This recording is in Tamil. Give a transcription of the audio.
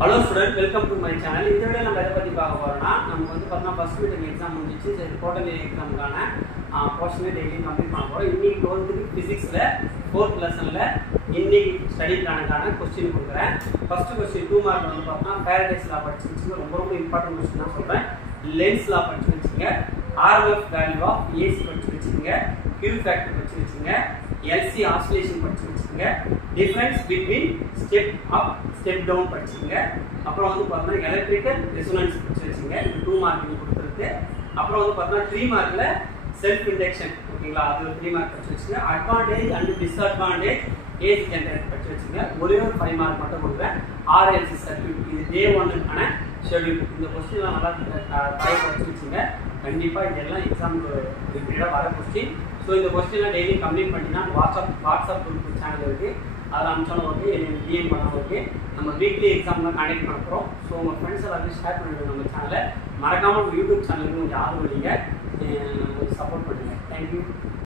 Hello students, welcome to my channel. In this video, we will talk about first meeting exam quarterly exam portion daily complete physics 4th lesson study question. First question 2 mark Faraday's law important question lens law RMF value of AC Q factor LC oscillation difference between step up step down electrical resonance 2 mark 3 mark self induction 3 mark advantage and disadvantage AC generator 5 mark RLC circuit day 1 schedule question exam question. So இந்த क्वेश्चन டெய்லி கம்ப்ளீட் பண்ணினா வாட்ஸ்அப் குரூப் சேனல் இருக்கு அதுல அனுப்பிச்சோம் ஓகே டிஎம் பண்ணா ஓகே நம்ம வீக்லி எக்ஸாம்ல கனெக்ட் பண்ணப் போறோம் சோ உங்க फ्रेंड्स எல்லாரும் ஷேர் பண்ணுங்க நம்ம சேனலை மறக்காம யூடியூப் சேனலுக்கு கொஞ்சம் ஆதரவு கொடுங்க சப்போர்ட் பண்ணுங்க Thank you